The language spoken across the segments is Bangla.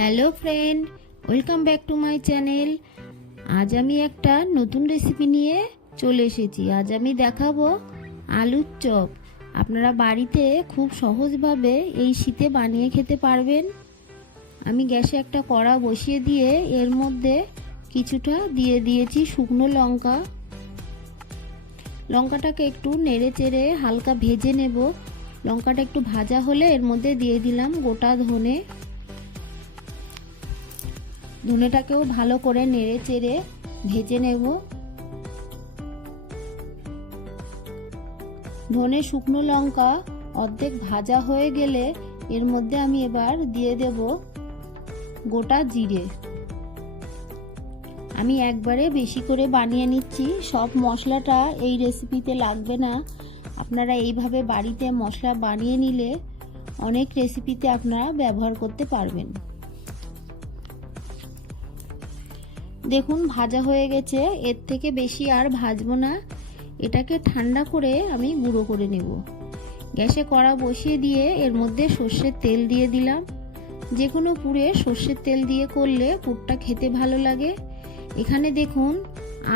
Hello friend, welcome back to my channel. আজ আমি একটা নতুন রেসিপি নিয়ে চলে এসেছি। আজ আমি দেখাবো আলুর চপ। আপনারা বাড়িতে খুব সহজভাবে এই শীতে বানিয়ে খেতে পারবেন। আমি গ্যাসে একটা কড়া বসিয়ে দিয়ে এর মধ্যে কিছুটা দিয়ে দিয়েছি শুকনো লঙ্কা। লঙ্কাটাকে একটু নেড়ে চেড়ে হালকা ভেজে নেব। লঙ্কাটা একটু ভাজা হলে এর মধ্যে দিয়ে দিলাম গোটা ধনে। ধনেটাকেও ভালো করে নেড়ে চেড়ে ভেজে নেব। ধনে শুকনো লঙ্কা অর্ধেক ভাজা হয়ে গেলে এর মধ্যে আমি এবার দিয়ে দেব গোটা জিরে। আমি একবারে বেশি করে বানিয়ে নিচ্ছি, সব মশলাটা এই রেসিপিতে লাগবে না। আপনারা এইভাবে বাড়িতে মশলা বানিয়ে নিলে অনেক রেসিপিতে আপনারা ব্যবহার করতে পারবেন। দেখুন ভাজা হয়ে গেছে, এর থেকে বেশি আর ভাজবো না। এটাকে ঠান্ডা করে আমি গুঁড়ো করে নেব। গ্যাসে কড়া বসিয়ে দিয়ে এর মধ্যে সর্ষের তেল দিয়ে দিলাম। যে কোনো পুরে সর্ষের তেল দিয়ে করলে পুরটা খেতে ভালো লাগে। এখানে দেখুন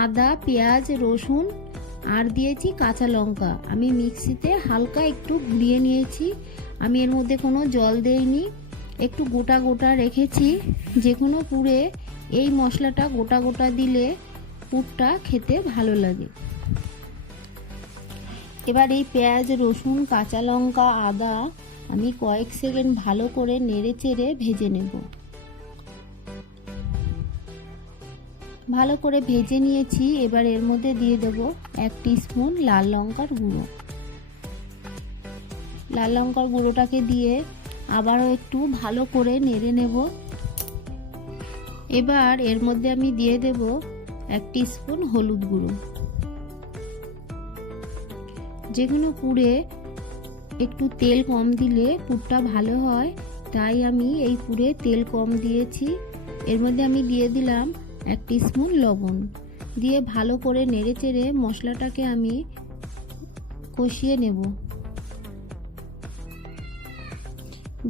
আদা, পেঁয়াজ, রসুন আর দিয়েছি কাঁচা লঙ্কা। আমি মিক্সিতে হালকা একটু ঘুরিয়ে নিয়েছি। আমি এর মধ্যে কোনো জল দেইনি, একটু গোটা গোটা রেখেছি। যে কোনো পুরে এই মশলাটা গোটা গোটা দিলে পুরটা খেতে ভালো লাগে। এবার এই পেঁয়াজ, রসুন, কাঁচা লঙ্কা, আদা আমি কয়েক সেকেন্ড ভালো করে নেড়ে চেড়ে ভেজে নেব। ভালো করে ভেজে নিয়েছি। এবার এর মধ্যে দিয়ে দেব 1 টিস্পুন লাল লঙ্কার গুঁড়ো। লাল লঙ্কার গুঁড়োটাকে দিয়ে আবারও একটু ভালো করে নেড়ে নেব। এবার এর মধ্যে আমি দিয়ে দেব 1 টিস্পুন হলুদ গুঁড়ো। যে কোনো পুরে একটু তেল কম দিলে পুরটা ভালো হয়, তাই আমি এই পুরে তেল কম দিয়েছি। এর মধ্যে আমি দিয়ে দিলাম 1 টিস্পুন লবণ। দিয়ে ভালো করে নেড়ে চেড়ে মশলাটাকে আমি কষিয়ে নেব।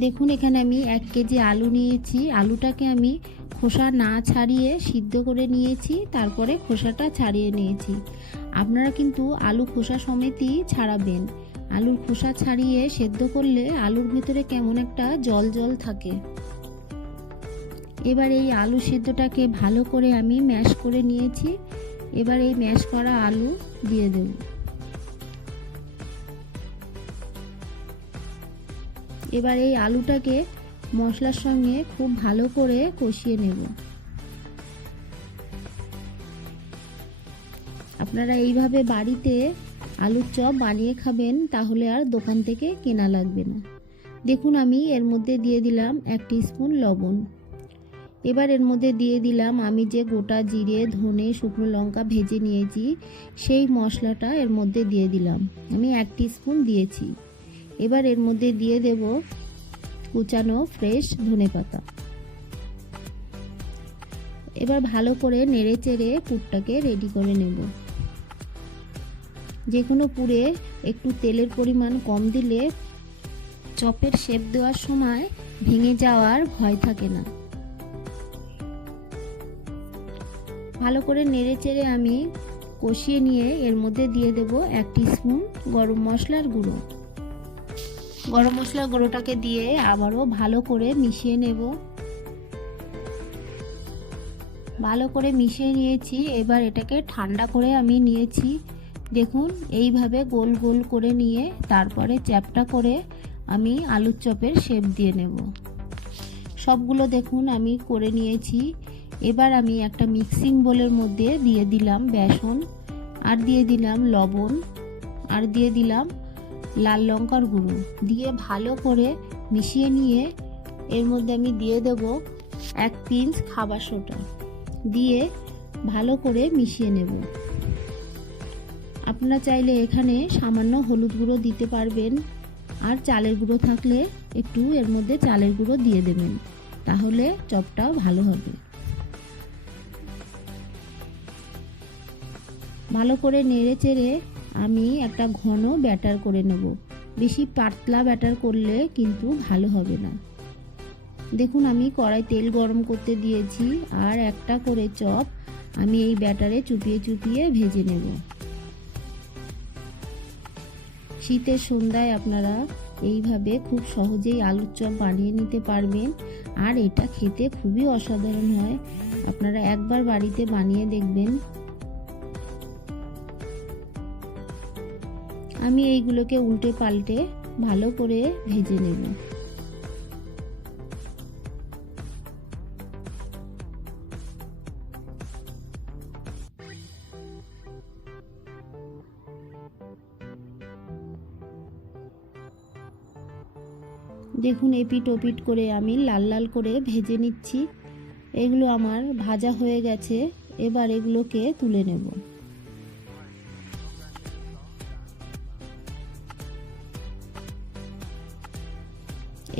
দেখুন এখানে আমি 1 কেজি আলু নিয়েছি। আলুটাকে আমি খোসা না ছাড়িয়ে সিদ্ধ করে নিয়েছি, তারপরে খোসাটা ছাড়িয়ে নিয়েছি। আপনারা কিন্তু আলু খোসা সমেতই ছাড়াবেন। আলুর খোসা ছাড়িয়ে সেদ্ধ করলে আলুর ভিতরে কেমন একটা জল জল থাকে। এবার এই আলু সিদ্ধটাকে ভালো করে আমি ম্যাশ করে নিয়েছি। এবার এই ম্যাশ করা আলু দিয়ে দেব। এবার এই আলুটাকে মশলার সঙ্গে খুব ভালো করে কষিয়ে নেব। আপনারা এইভাবে বাড়িতে আলুর চপ বানিয়ে খাবেন, তাহলে আর দোকান থেকে কেনা লাগবে না। দেখুন আমি এর মধ্যে দিয়ে দিলাম 1 টিস্পুন লবণ। এবার এর মধ্যে দিয়ে দিলাম আমি যে গোটা জিরে, ধনে, শুকনো লঙ্কা ভেজে নিয়েছি, সেই মশলাটা এর মধ্যে দিয়ে দিলাম। আমি 1 টিস্পুন দিয়েছি। এবার এর মধ্যে দিয়ে দেব কুচানো ফ্রেশ ধনেপাতা। এবার ভালো করে নেড়ে চেড়ে পুরটাকে রেডি করে নেব। যে কোনো পুরে একটু তেলের পরিমাণ কম দিলে চপের শেপ দেওয়ার সময় ভেঙে যাওয়ার ভয় থাকে না। ভালো করে নেড়ে চেড়ে আমি কষিয়ে নিয়ে এর মধ্যে দিয়ে দেব 1 টিস্পুন গরম মশলার গুঁড়ো। গরম মশলার গুঁড়োটাকে দিয়ে আবারও ভালো করে মিশিয়ে নেব। ভালো করে মিশিয়ে নিয়েছি। এবার এটাকে ঠান্ডা করে আমি নিয়েছি। দেখুন এইভাবে গোল গোল করে নিয়ে তারপরে চ্যাপটা করে আমি আলুর চপের শেপ দিয়ে নেব। সবগুলো দেখুন আমি করে নিয়েছি। এবার আমি একটা মিক্সিং বোলের মধ্যে দিয়ে দিলাম বেসন, আর দিয়ে দিলাম লবণ, আর দিয়ে দিলাম লাল লঙ্কার গুঁড়ো। দিয়ে ভালো করে মিশিয়ে নিয়ে এর মধ্যে আমি দিয়ে দেব 1 পিঞ্চ খাবার সোডা। দিয়ে ভালো করে মিশিয়ে নেব। আপনারা চাইলে এখানে সামান্য হলুদ গুঁড়ো দিতে পারবেন, আর চালের গুঁড়ো থাকলে একটু এর মধ্যে চালের গুঁড়ো দিয়ে দেবেন, তাহলে চপটাও ভালো হবে। ভালো করে নেড়ে চেড়ে আমি একটা ঘন ব্যাটার করে নেব। বেশি পাতলা ব্যাটার করলে কিন্তু ভালো হবে না। দেখুন আমি কড়াই তেল গরম করতে দিয়েছি, আর একটা করে চপ আমি এই ব্যাটারে চুপিয়ে চুপিয়ে ভেজে নেব। শীতের সন্ধ্যায় আপনারা এইভাবে খুব সহজেই আলুর চপ বানিয়ে নিতে পারবেন, আর এটা খেতে খুবই অসাধারণ হয়। আপনারা একবার বাড়িতে বানিয়ে দেখবেন। আমি এইগুলোকে উল্টে পাল্টে ভালো করে ভেজে নেব। দেখুন এপিট ওপিট করে আমি লাল লাল করে ভেজে নিচ্ছি। এগুলো আমার ভাজা হয়ে গেছে, এবার এগুলোকে তুলে নেব।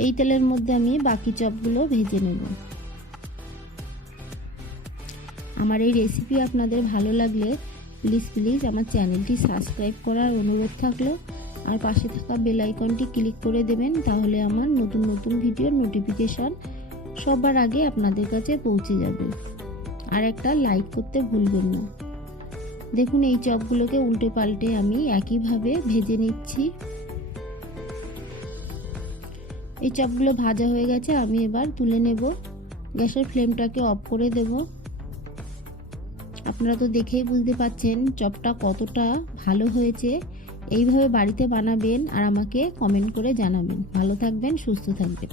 এই তেলের মধ্যে আমি বাকি চপগুলো ভেজে নেব। আমার এই রেসিপি আপনাদের ভালো লাগলে প্লিজ আমার চ্যানেলটি সাবস্ক্রাইব করার অনুরোধ থাকলো, আর পাশে থাকা বেল আইকনটি ক্লিক করে দেবেন, তাহলে আমার নতুন নতুন ভিডিওর নোটিফিকেশান সবার আগে আপনাদের কাছে পৌঁছে যাবে। আর একটা লাইক করতে ভুলবেন না। দেখুন এই চপগুলোকে উল্টে পাল্টে আমি একইভাবে ভেজে নিচ্ছি। এই চপগুলো ভাজা হয়ে গেছে, আমি এবার তুলে নেব। গ্যাসের ফ্লেমটাকে অফ করে দেব। আপনারা তো দেখেই বুঝতে পাচ্ছেন চপটা কতটা ভালো হয়েছে। এইভাবে বাড়িতে বানাবেন আর আমাকে কমেন্ট করে জানাবেন। ভালো থাকবেন, সুস্থ থাকবেন।